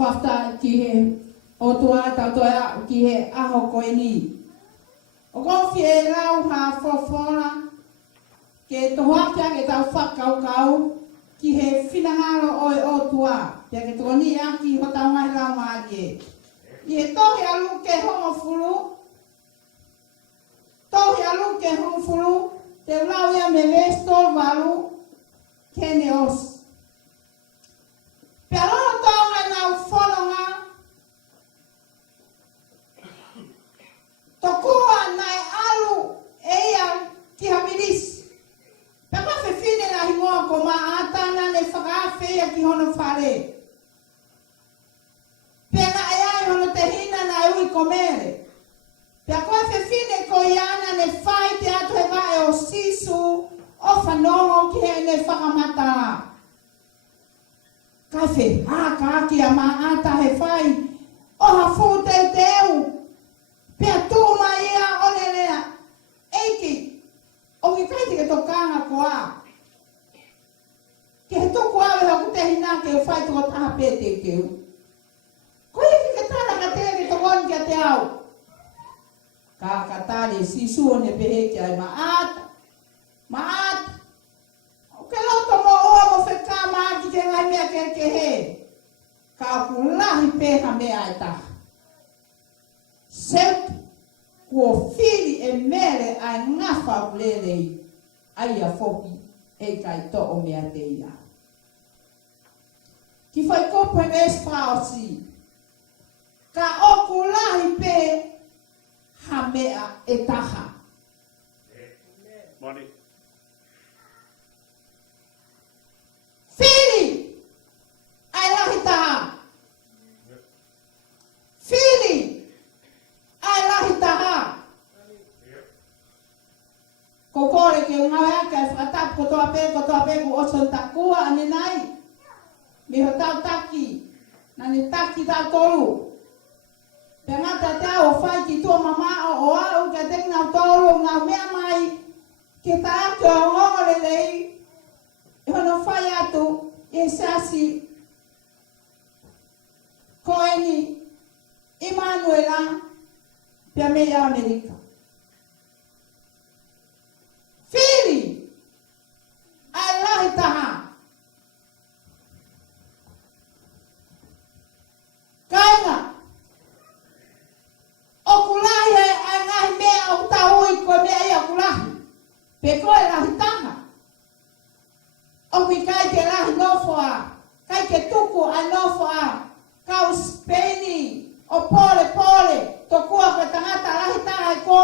whafta ki he o tua tautoa ki he aho koe ni. O kofi e lau ha whawhora ke tohoakia ke tau whakaukau ki he whinangaro oe o tua. Pia ke toko ni aki ho tau ngai lau maari e. I he tohi alu ke hongo furu. Tohi alu ke hongo furu. Te lau ia me vestor walu kene os. Pia lono tau ngai nau whanonga. Tokua nai alu eia ki hamiris. Pia ka whiwhine na hingoa ko ma atana ne whakaawhia ki hono whare. Pia na eai hono te hina na ui komere. Pia koe whiwhine ko iana ne whai te atu he vae o sisu o whanongo ki he ne whakamata. Kai whi haka aki a ma ata he whai o hafu te teu. Pia tūma ia one lea. Eiki, o ki kaiti ke tokanga koa. Ke he toko awe haku te hina ke whai toko taha pēte keu. Ko hiki ke tāna ka te ke tokon kia te au. Ka katare sisu o ne pehe ki ai maata. Maata. O ke loto mo oa mo wheka maaki ke ngai mea ke he. Ka kulahi peha mea e taha. Sempre kua fili e mere ai ngafa ulelei ai a foki e kai to o mea te ia. Ki whai kope esprausi, ka oku lahi pe ha mea e taha. Moni. Fili ai lahi taha. Fili ai lahi taha. Ko kore ke unga hea kai whakatap kotoa pe ku oson takua ane nai. Me ho tau taki. Nani taki tau toru. Pe ngata tau o whai ki tua mama o au ka teki nau toru ngau mea mai. Ke ta ake o ngongo le lei. E hono whai atu e sasi. Koeni Emanuela. Pia mea Amerika. Fili. Ai lahi taha. Kainga. Okulahi ai ngahi mea o taui koe mea i okulahi. Pe koe lahi taha. Oki kai te lahi nofoa. Kai ke tuku ai nofoa. Kau speni. O pole. Tokua ka tangata lahi taha e koe.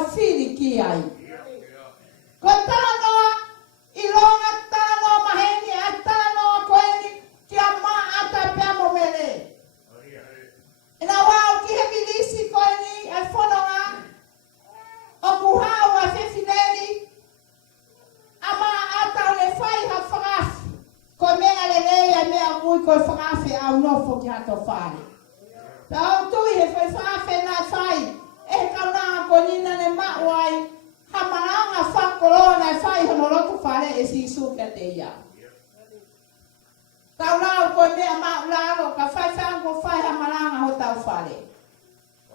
tau whiri ki ai. Ko tala noa i longa tala noa maheni a tala noa koeni kia maa ata pia mo mele. Ina wau ki he milisi koeni e whanonga o kuhau a whiwhineri a maa ata o le whai ha whakafi. Ko mea le leia mea mui ko whakafi au nofo ki hato whare. Ta au tui he whakafi na whai e kaunanga ko nina ne mauai ha maranga whakorona e whai honoroto whare e si suka te ia. Tau rau ko mea maularo ka whai whango whai ha maranga ho tau whare.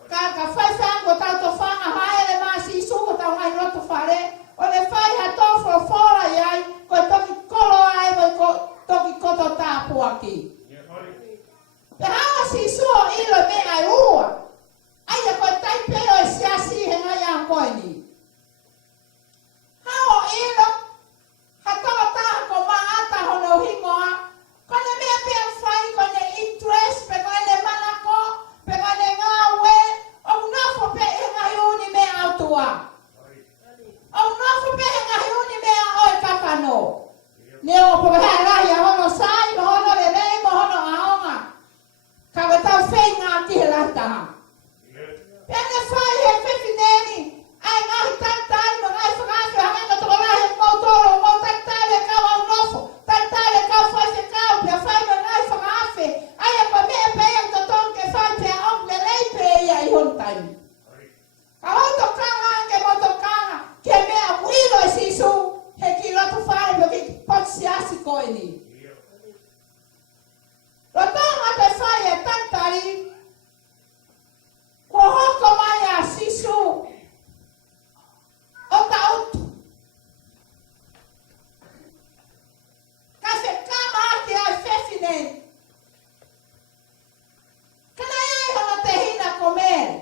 Ka whai whango tau to whanga hae le maa si suka tau ngai roto whare o le whai ha tofo fora iai ko toki kolo ai mo toki koto tāpua ki. Te hawa si suo ilo mea ai ua. Aia ko tai peo e siasi he ngai a koini. Hao ilo, ha toa taha ko maata hono hingoa, kone mea pia whai, kone interest, pe kone manako, pe kone ngawe, o nofo pe e ngai uni mea autua. O nofo pe e ngai uni mea oi kakano. Neo po hea rahi a hono sai, mo hono le rei, mo hono aonga. Kawe tau whei ngā kihe lahtaha. Pene whai he whiwhineni, ai ngahi tantai, mo ngai whakawhi, hanganga toko rahi mautoro, mo tantai le kau au nofo, tantai le kau whai whi kau, pia whai mo ngai whakawhi, ai a pa mea pea to tonke whai pia ong le lei pea ia I hon taimi. Ka hoto kanga ange moto kanga, ke mea wilo e sisu, he ki roto whare mo ki pot siasi koini. Rotonga te whai e tantari, ko hoko mai a sisu o tautu. Ka se kama ake ai whewhineni. Kana iai hono te hina ko mere.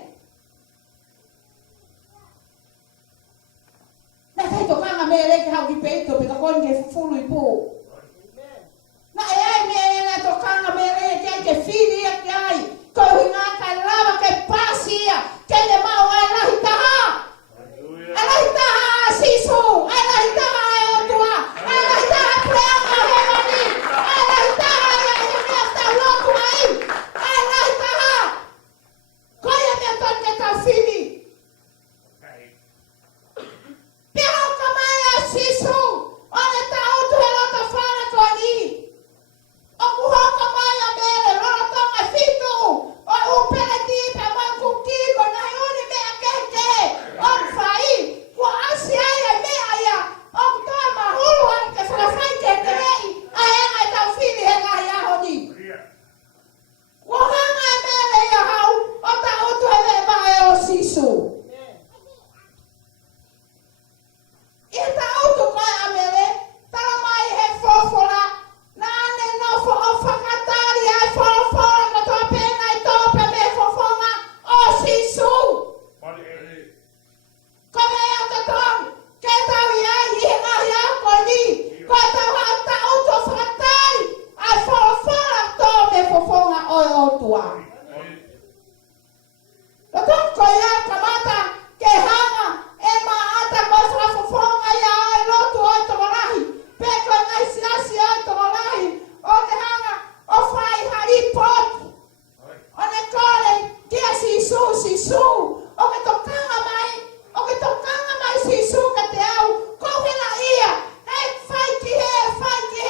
Na kai to kanga mere ke hau ki peito pe ka koni ke fufulu I pū. Na iai mere na to kanga mere ke ai ke whiri a ke ai. Ko hinga ka lava ke pasia ke le mau ai lahi taha. Ai lahi taha sisu, ai lahi taha e otua, ai lahi taha preanga hemani, ai lahi taha ia e mea tau lotu ai, ai lahi taha. Ko ia mea tonke tau whiri. Pia hauka mai a sisu, one tau tu he loto whana koni. O kuhoka mai a mere, roro tonga whitu, o upere tipe mai kuki, ko nai uni mea keke, o whai, kua asi ai ai mea ia, o kutoa mahulu anke whakawhai ke rei, ai anga e tau whiri he ngai ahoni. Kua hanga e mere ia hau, o ta utu he me mai o sisu. Ia ta utu kai a mere, tala mai he fofora, na ane nofo o whakatari ai fofora, ko toa pēna I tōpe me fofonga o sisu. Ko mea o tatong, ke tau I ai I he ngahi a koni, ko tau hau ta utu o whakatari, ai fofora tōpe fofonga o otua. Tatong ko ia kamata ke hanga, e maata ko whakafofonga ia ai lotu o tokorahi, pe ko ngai siasi o tokorahi, o te hanga o whai hari poti. O ne kore kia sisu, o ke tokanga mai sisu ka te au, kouhena ia, hei whai ki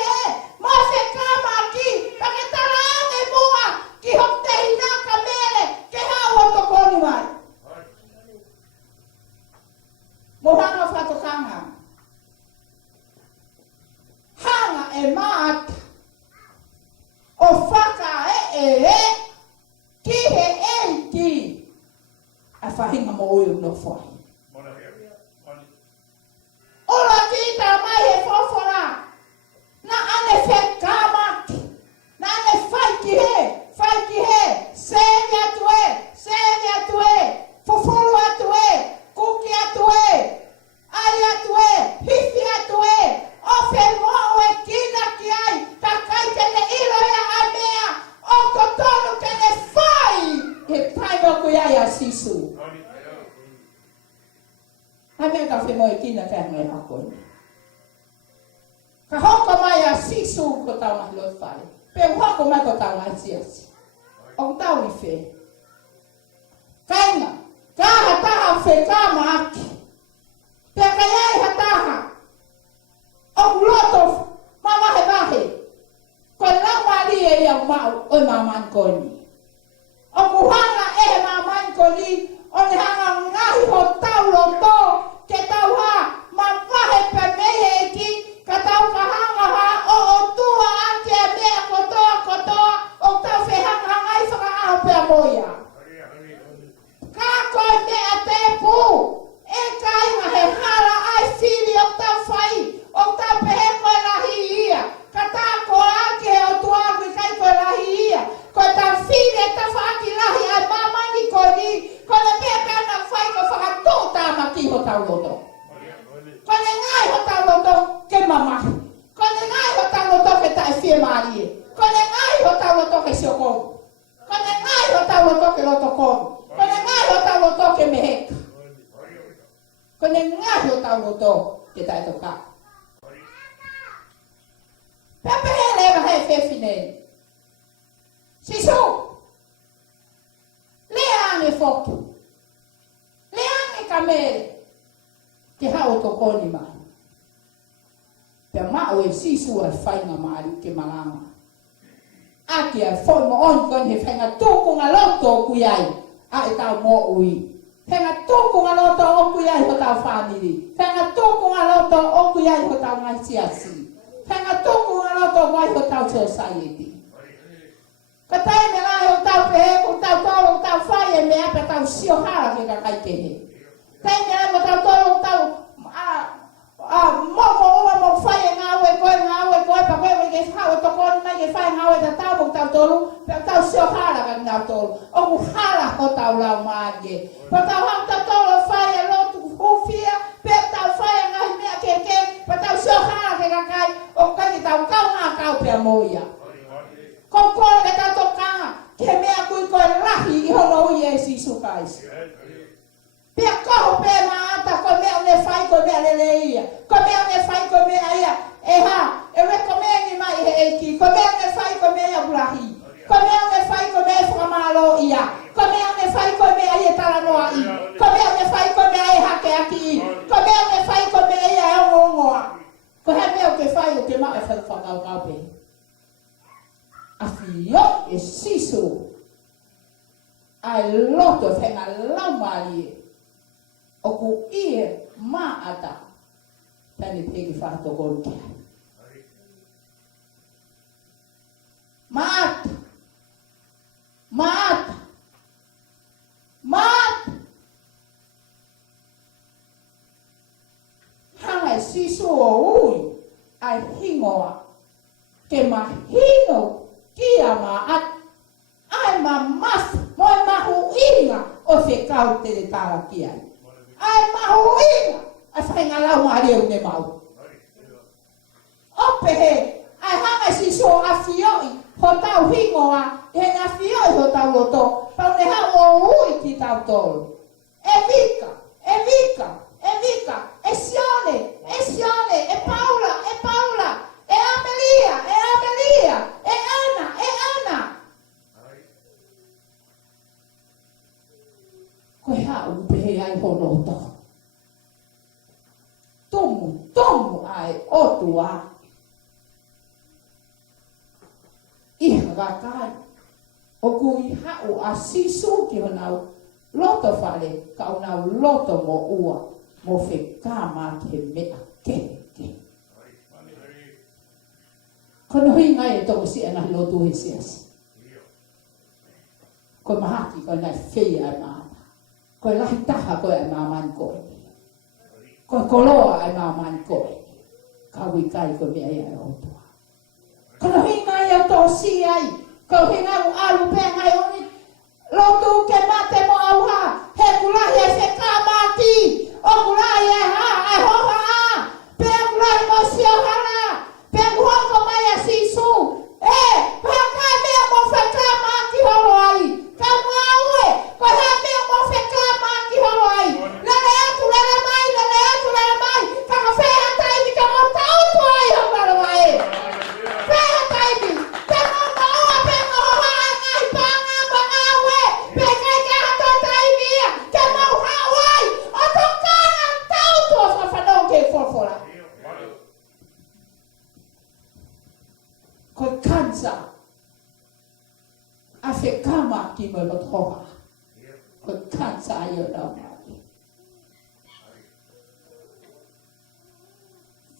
he, mo se kama ki, pa ke tara ange mua, ki hok te hinaka mere, ke hau o tokoni mai. Mohana whatokanga. Hanga e maata, o whaka ki he ki, a whahinga mo ui no whai. Ola ki ta mai he whawhara, na ane whekamaki, na ane whai ki he, sēmi atu e, whawhuru atu e, kuki atu e, ai atu e, hifi atu e, ofe moa e kina ki ai, ka kai ke ne ilo ia a mea, o kotonu ke ne whai, he tai moku ia ia sisu. me ka whi mo e kina te ngai hakoi. Ka hoko mai a sisu ko tau mahi lo whare. Pe hoko mai ko tau ngai siasi. O tau i whe. Kainga, ka hataha whe ka maaki. Pe ka iai hataha. O loto mamahe mahe. Ko lau mali e iau mau o maman koni. O muhanga e maman koni. O ni hanga ngahi ho tau loto. Ke tau ha mamahe pe mehe e ki. Ka tau ka hanga ha o tua ake a mea kotoa. O tau whe hanga ngai whaka aho pia moia. Ka koe mea te pū. E kai ma he hala ai whiri o tau whai. O tau pehe koe rahi ia. Ka tā ko ake he o tuaku i kai koe rahi ia. Koe tau whiri e tau whaaki rahi ai mamani koe ni. Koe ne mea pēr na whai ko whakatō tāmaki ho tau loto. Koe ne ngai ho tau loto ke mamahi. Koe ne ngai ho tau loto ke tae whie marie. Koe ne ngai ho tau loto ke siokomu. Koe ne ngai ho tau loto ke loto komu. Koe ne ngai ho tau loto ke meheka. Koe ne ngai ho tau loto ke tae toka. Pepe he lewa hei whewhinei. Sisu. Lea ange whoki. Lea ange kamere. Te hao to koni mai. Pea mao e sisu ai whainga maari ke malanga. Aki ai whoi mo on koni he whainga tūku ngā loto kui ai. A e tau mo ui. Whainga tūku ngā loto o kui ai ho tau whaniri. Whainga tūku ngā loto o kui ai ho tau ngai siasi. Whainga tūku ngā loto o kui ho tau society. Ka tai me lai o tau pehe, o tau toro, o tau whai e mea pe tau sio hara ke ka kai kehe. Tai me lai o tau toro, o tau moko ua mo whai e ngā ue koe, pa koe wai ke hao e tokoni mai ke whai ngā ue ta tau mo tau toro, pe tau sio hara ka ngā toro. O ku hara ho tau lau maage. Pa tau hao tau toro whai e lotu hufia, pe tau whai e ngā mea keke, pa tau sio hara ke ka kai, o kai ki tau kau ngā kau pia moia. Ko kore ke tau tokanga, ke mea kui koe rahi i hono ui e sisu kaisi. Pea koho pea maata, ko mea une whai ko mea lele ia. Ko mea une whai ko mea ia. E ha, e weko mea ni mai he eki. Ko mea une whai ko mea ia urahi. Ko mea une whai ko mea whakamalo ia. Ko mea une whai ko mea ia taranoa i. Ko mea une whai ko mea ia hake aki i. Ko mea une whai ko mea ia e ongoa. Ko he mea o ke whai o ke maa e whakau kau pe. Afio e sisu. Ai loto whenga laumari e. O ku ie maata tani pegi whaato konu kia. Maata. Hanga e sisu o ui ai hingoa ke mahino kia maat. Ai mamas moi mahu inga o whekau te re tāra kia. Ai mahu inga, ai whainga lau maari au ne mau. Ope he, ai hanga si so a fioi, ho tau hingoa, he na fioi ho tau loto, pau ne hau o ui ki tau tolu. E vika, e Sione, e Paula, e Amelia, e Ana. Koe hau pehe ai honoto. Tomu ai otua. Iha kakai. O kui hau a sisu ki honau loto whale ka unau loto mo ua. Mo whekama ke mea ke. Kono hui ngai e toko si ana lotu he siasi. Koe mahaki koe nai whea ai maa. Koe lahi taha koe ai mamani koe. Koe koloa ai mamani koe. Kaui kai koe mea ia e otua. Kono hinga ia tō si ai. Koe hinga u alu pēr ngai oni. Lotu ke mate mo au ha. He kulahi e se kā mati. O kulahi e ha, e hoha ha. Pēr kulahi mo sio hara. Pēr kuhoko mai a sisu. Koe kai mea mo whekā mati holo ai. Kau ngā ue. Koe hai mea mo whekā mati holo ai. Lele atu, lele mai, lele fe kama ki mo lo toha. Ko kansa yo la mai.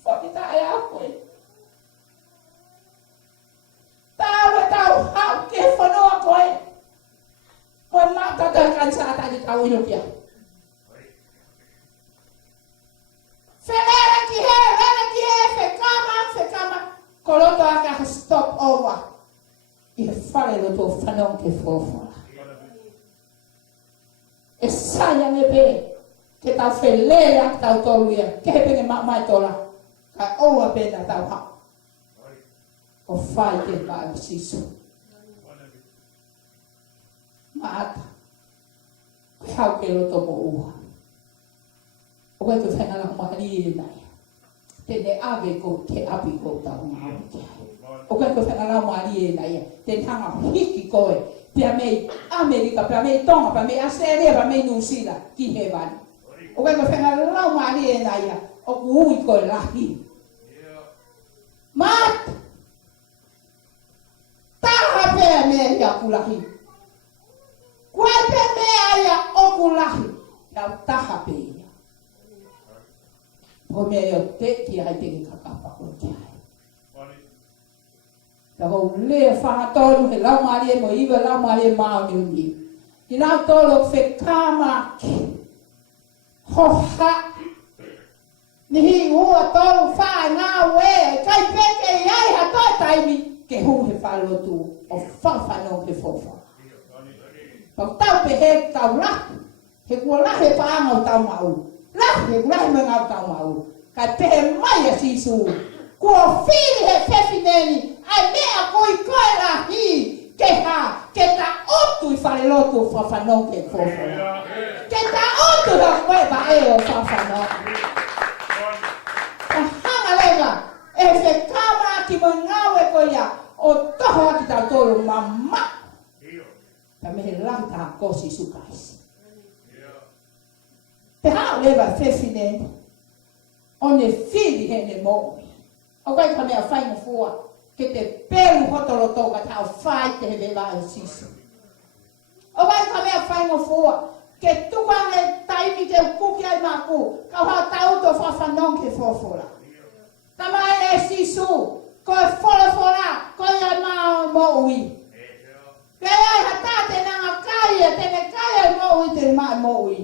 Fokita ya ko. Tao hau ke fono ko. Ko ma ka kansa ta di tao ino kia. Felera ki he, fe kama. Koloto aka stop over. I fare lo to fanon ke fofo. E saya nebe ke ta felera ta toruia, ke pe ma mai tola. Ka oa pe na ta ha. O fai ke ba siso. Mata. Ko hau ke lo to mo ua. O ko fenga la mahali nai. Tene ave ko ke api ko ta ma. O ko fenga la mahali nai. Tene hanga hiki ko e. Pia me Amerika, pia me Tonga, pia me Australia, pia me New Zealand, ki he wani. O ko fenga la mahali nai. O ku ui ko lahi. Mat. Taha pe me ya kulahi. Kwa pe me ya o kulahi. Ya taha pe. O me yo te ki ai te kakapa ko te ai. Ta ko le fa tolu he la mari mo iwa la mari ma ni ni. Ki na tolu fe kama ki. Ho ha. Ni hi ua tolu fa na we kai peke ai ha to tai mi ke hu he fa lo tu o fa no ke fofa. Pa tau pe he tau la. He ko la he pa ngau tau mau. La he la me ngau tau mau. Ka te mai a sisu. Kua fili he fefineni. Ai mea koi koe la hi. Ke ha. Ke ta otu I fare lotu whawhanau ke fōwhara. Ke ta otu ha koe ba e o whawhanau. Ka hanga lega. E se kama ki mo ngau e koe ia. O toho ki tau tolu mamma. Ka mehe lanta kosi sukais. Te hao leva fefineni. On ne fili hene mo. O kai ka mea whainga fua. Ke te peru hotoro toka tau whai te he lewa e sisu. O kai ka mea whainga fua. Ke tukanga e taimi te kuki ai maku. Ka hao tau to whawhanong ke fōwhora. Ka mai e sisu. Ko e wholawhora. Ko e ai mao mo ui. Ke ai hata te nanga kai e tene kai ai mo ui te mai mo ui.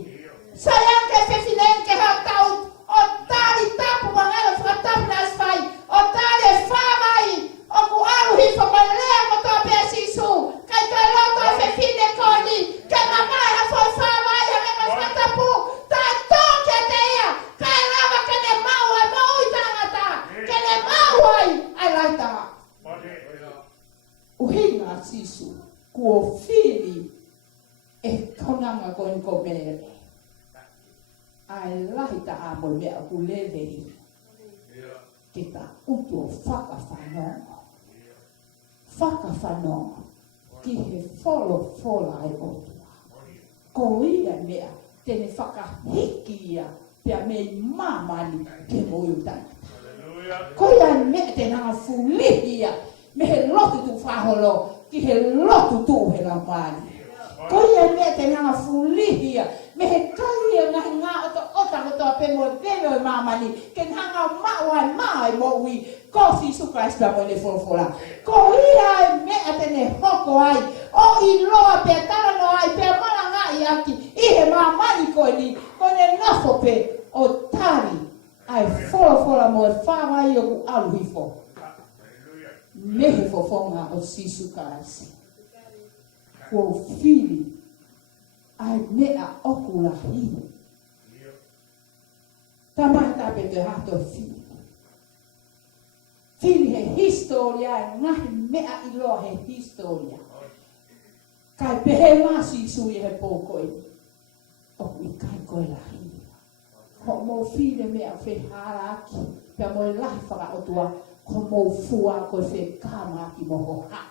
Sayang ke whewhinen ke hao tau o tari tapu mangelo whakatapu na aswai. O tari e whawai. O ku aru hifo malea ko tō pēr sisu. Kai kai roto e whewhine koni. Ke makai ha fo whawai ha me ka whakatapu. Tai tō ke te ia. Kai rawa ke ne mau ai mau I tangata. Ke ne mau ai ai laita. Uhinga sisu. Kuo whiri e konanga koin ko mere. Ai laita a mo mea ku leveri. Ke ta utu o whakawhanonga. Whakawhanonga. Ki he fola ai otua. Ko ia mea tene whakahiki ia. Pea me mamani ke moiu tangata. Ko ia mea tene hanga fulihi ia. Me he lotu tu whaholo. Ki he lotu tu he la mani. Ko ia mea tene hanga fulihi ia. Me he kai ia ngahi ngā ota kotoa pe mo tēnei mamani. Ke hanga mawai mai mo ui. Ko Sisu Christ pa mo le whorofora. Ko ia mea tene hoko ai. O I loa pe tala no ai pe mana ngā I aki. I he mamani koe ni. Ko ne nafo pe o tari. Ai whorofora mo e whawai o ku alu hifo. Mehe fofonga o Sisu Christ. Ko whiri. Ai mea oku la hi. Tamata pe te hato whiri. Whiri he historia, ngahi mea I loa he historia. Kai pehe masi sui he pōkoi. Oku I kai koe la hi. Ko mo whiri mea whi haraki. Pea mo lahi whaka otua. Ko mo fua koe whi kama ki moho ha.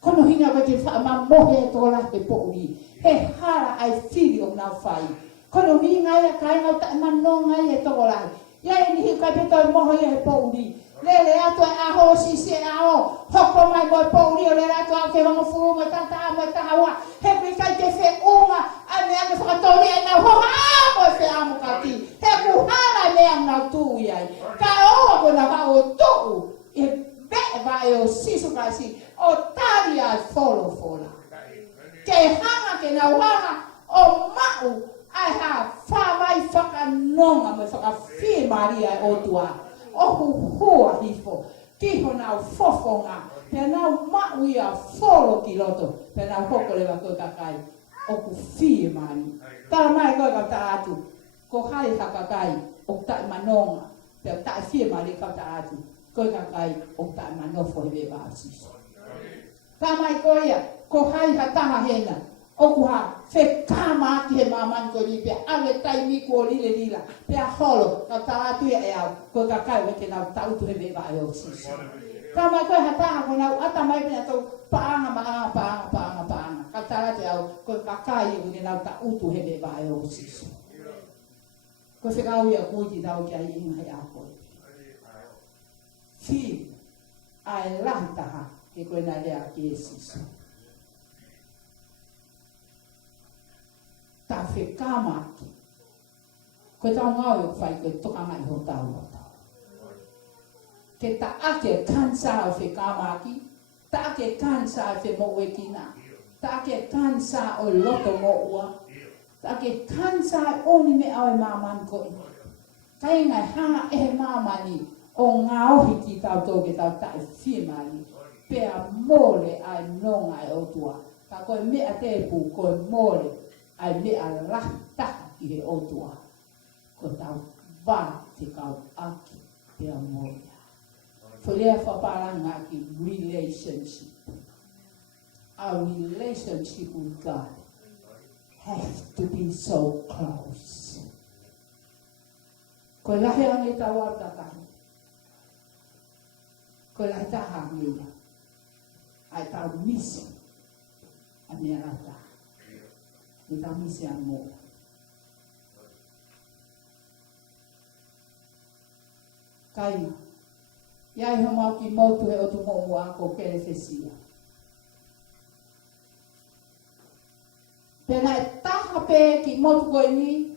Kono hinga ko te wha mohe e tō lahi pōuri. He hara ai whiri o ngā whai. Kono mi ngai a kai ngau ta mano ngai e tō lahi. Ia e nihi kai pe toi moho ia he pōuri. Lele ato aho si se ao. Hoko mai mo pourio le ato au ke hongo furu mo tata mo tahawa. He kai te fe unga ane ane whakatori e nau hoha mo fe amo kati. He kuhana le ang tu iai. Ka oa ko na ka o tuu. E be vai o sisu kasi. O tari ai folo. Ke hanga ke nau hanga o mau. Ai ha whawai whakanonga mo whakawhi maria o tua. Ohu hua hifo, kiho nau fofonga, pia nau maui a folo ki loto, pia nau hoko lewa koe kakai, oku fie mani. Tara mai koe kau ta atu, ko hai hakakai, o tai manonga, pia tai fie mani kau ta atu, koe kakai, o tai manofo hewe vāsiso. Tara mai koe ia, ko hai hataha hena, oku ha, fe kama aki he maman ko ni pia awe tai mi ko lile lila pia holo ka taatu e au ko ka kai ke na tau tu he beba yo sisi kama ko hata ko na ata mai pia to paanga ka taatu au ko ka kai ke na tau tu he beba yo sisi ko se ka uia ko ti dau ki ai inga ya ko fi ai lanta ke ko na le aki sisi ta fe kamaki. Ko tau ngau e whai koe toka mai ho tau o tau. Ke ta ake kansa o fe kamaki, ta ake kansa o fe mo e kina, ta ake kansa o loto mo ua, ta ake kansa o ni me au e maman koe. Kai ngai hanga e he mamani o ngau hiki tau tō ke tau tae whimari, pea mole ai nonga e o tua. Ta koe mea te pu koe mole, ai mea rata ki he otua. Ko tau wā te kau aki te amoria. Whalea whaparanga ki relationship. Our relationship with God has to be so close. Ko lahe ange tau atakahi. Ko lahe taha mea. Ai tau misi. A mea rata. Kita misi amor. Kaina. Iai homau ki motu he o tu mo'u ako kere fesia. Pena e taha pe ki motu koe ni.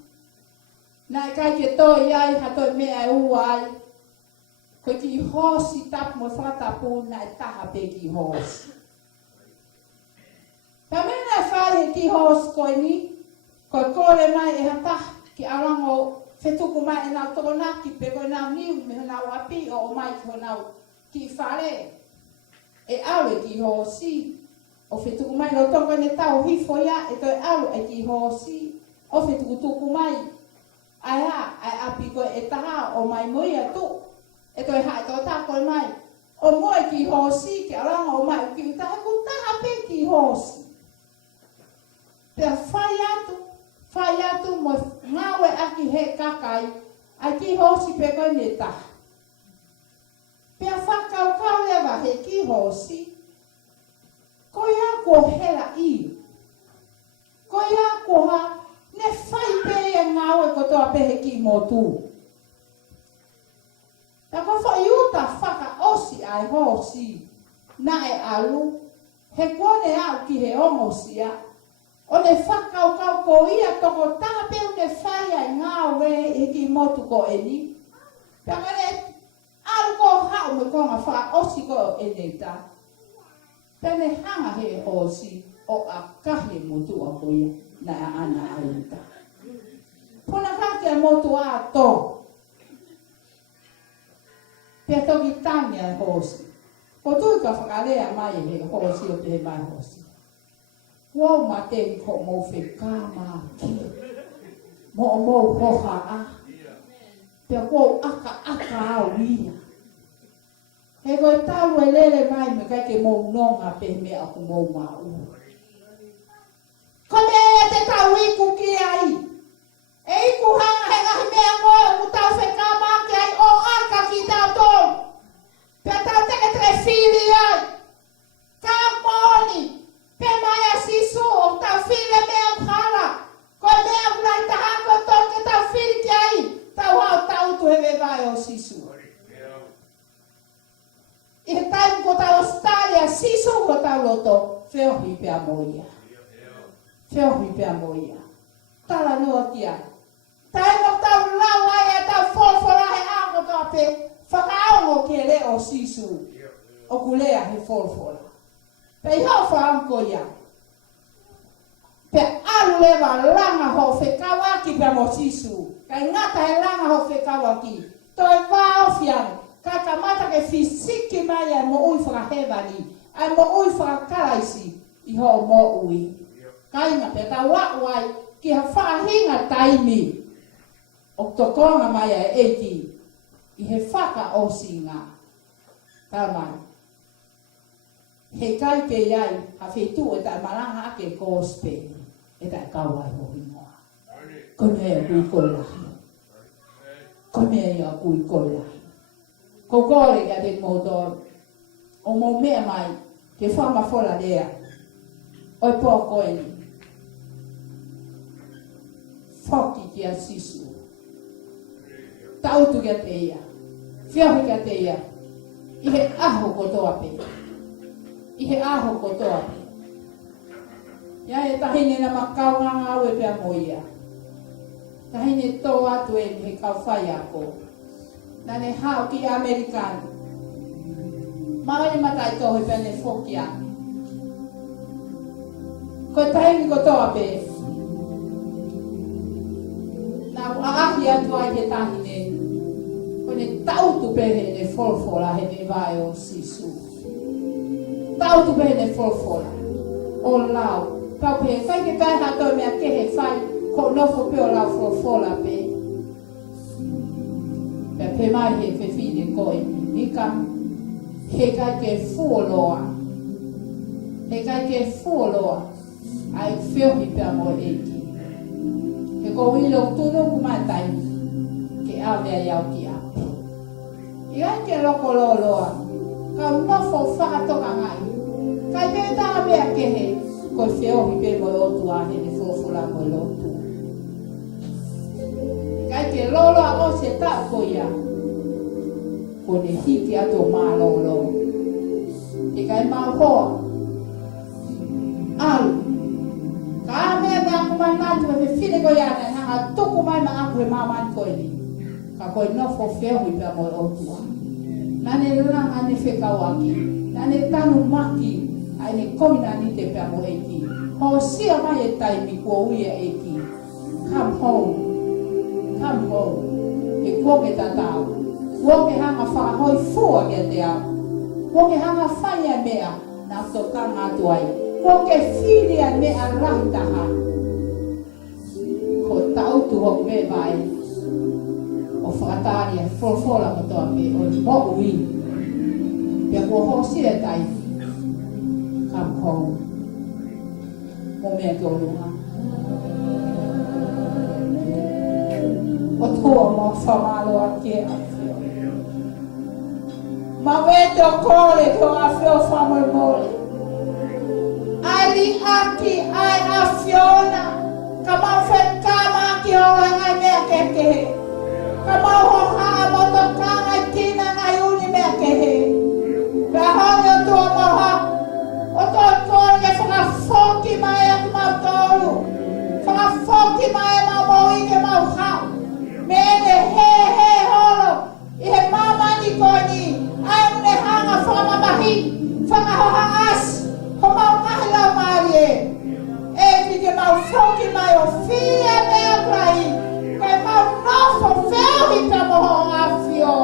Na e kai ke tō iai hato e mea e uai. Koe ki hosi tapu mo whakatapu na e taha pe ki hosi. Pa mena e whare ki hos koe ni, koe kore mai e hata ki arango whetuku mai e nau tokonaki pe koe nau niu me nau api o mai ki nau ki whare. E awe ki hosi, o whetuku mai no toko ne tau hifo ia e toi alu e ki hosi, o whetuku tuku mai. Ai ha, ai api koe e taha o mai moia tu, e toi hae tō tā koe mai. O moe ki hosi ki arango o mai ki utahe ku taha pe ki hosi. Pea whai atu mo ngawe aki he kakai, ai ki hosi pe koe ne taha. Pea whakau lewa he ki hosi, koe a ko hela i. Koe a ko ha, ne whai pe e ngawe ko toa pe he ki mo tu. Ta ko whai uta whaka osi ai hosi, na e alu, he kone au ki he omosia, o ne whakau ko ia toko tāpe o ne whai ai ngā we e ki motu ko e ni. Pea ngane, aru ko hao me konga wha osi ko e ne ta. Pea ne hanga he hosi o a kahe motu a ko ia na a ana a ita. Puna kake motu a to. Pea toki tangi a hosi. Ko tui ka whakalea mai he hosi o te he mai hosi. Wau ma te ko mo whi kāma ki. Mo hoha a. Pea wau aka au ia. He koe talu e lele mai me kai ke mo nonga pe me aku mo mau. Ko me e te tau iku ki ai. E iku hanga he ngahi mea ngoe u tau whi kāma ki ai o aka ki tau tō. Pea tau teke tre whiri ai. Ka moni. Pe mai a sisu o tau whiri mea kara. Ko mea kulai taha ko toke tau whiri ki ai. Tau hao tau tu hewe vai o sisu. loto whiohi pia moia. Whiohi pia moia. Tala noa kia. Tai mo tau lau ai e tau wholwhora he ango toa pe. Whakaongo ke le o sisu. O kulea he wholwhora. Pe hau whaango ia. Pe alu lewa langa ho whekawaki pia mo sisu. Kai ngata he langa ho whekawaki. Toi wao fiano. Kai ka mata ke fisiki mai ai mo ui whakahewani. Ai mo ui whakakaraisi. Iho mo ui. Kai nga pe ta wai ki ha whaahinga taimi. O tokonga mai ai eiki. I he whaka o singa. Tamai. He kai ke iai. Ha whetu e tai maranga ake kospe. E tai kawai ho hingoa. Kone e kui kolahi. Kone e a kui kolahi. Ko kore ka te motor. O mo mea mai. Ke whama whola rea. Oi pō koe ni. Whoki ki a sisu. Tautu kia te ia. Whiahu kia te ia. I he aho kotoa pe. I he aho kotoa pe. Ia e tahine na makau nganga au e pia moia. Tahine tō atu e he kau whai ako. Nane hao ki Amerikani. Mawani matai tō he pia ne whoki ani. Ko tahine kotoa pe. Na aahi atu ai he tahine. Ko ne tautu pehe ne wholwhora he ne vai o sisu. Tautu pehe ne wholwhora. O lau. Kau pe whai ke kai hato mea ke he whai. Ko nofo pe o lau wholwhora pe. Pe mai he whiwhine koe. Ika he kai ke fuoloa. He kai ke fuoloa. Ai whiohi pia mo eiki. He ko wilo tunu kumatai. Ke awea iau ki ape. Iai ke loko loloa. Kau nofo whakatoka ngai. Kai pe taha mea kehe. Ko whiohi pe mo otu a he ne whofula mo lotu. Kai ke loloa o se tau ko ia. Ko ne hiti ato mālolo. E kai mau hoa. Alu. Ka mea mea kumanatu e me whine ko iana e hanga tuku mai ma aku e mamani koe ni. Ka koe nofo whiohi pia mo otua. Nane langa ne whekawaki. Nane tanu maki. Ai ne komina ni te pia mo eiki. Ho sia mai e taimi kua uia eiki. Come home. Come home. E kuoke tatau. Kuoke hanga whakahoi fua kia te au. Kuoke hanga whaia mea na tokanga atu ai. Kuoke whiria mea rahitaha. Ko tautu hoku me vai. O whakatari e wholwhola kotoa me o mo ui. Pia kua ho sia taimi. Come home. Mo mea ki o lunga. O tua mo whamalo a kia a whio. Ma wete o kore ki o a whio whamoi mole. Ai li aki ai a whiona. Ka mau whenkama ki o ngai mea kekehe. Ka mau hohaa moto ka ngai tina ngai uni mea kehe. Ka hongi o tua moha. O tō kore ke whakawhoki mai a mau tōru. Whakawhoki mai a mau mōi ke mau hau. Mene he holo. I he mamani koni. Ai mune hanga whamamahi. Whakahoha as. Ko mau ngahilau maari e. E ki mau whoki mai o whia mea prahi. Kai mau nofo whiohi ka moho ngā whio.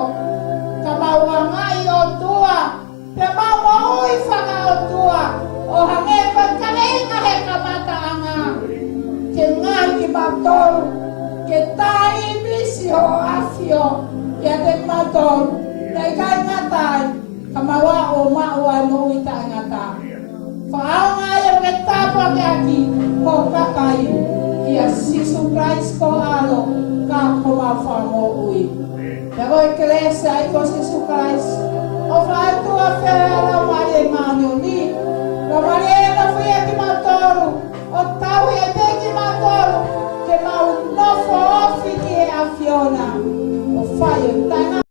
Ka mau ngai o tua. Pe mau mohui whaka o tua. O hange whakaneinga he ka mataanga. Ke ngai ki matoru. Ke tai misi ho awhio. Kia te matoru. Nei kai ngatai. Ka maua o maua no i ta ngata. Whaonga e o ke tāpua ke aki. Ko kakai. Ia Sisu Christ ko alo. Ka ko mau whamo ui. Te koe kelese ai ko Sisu Christ.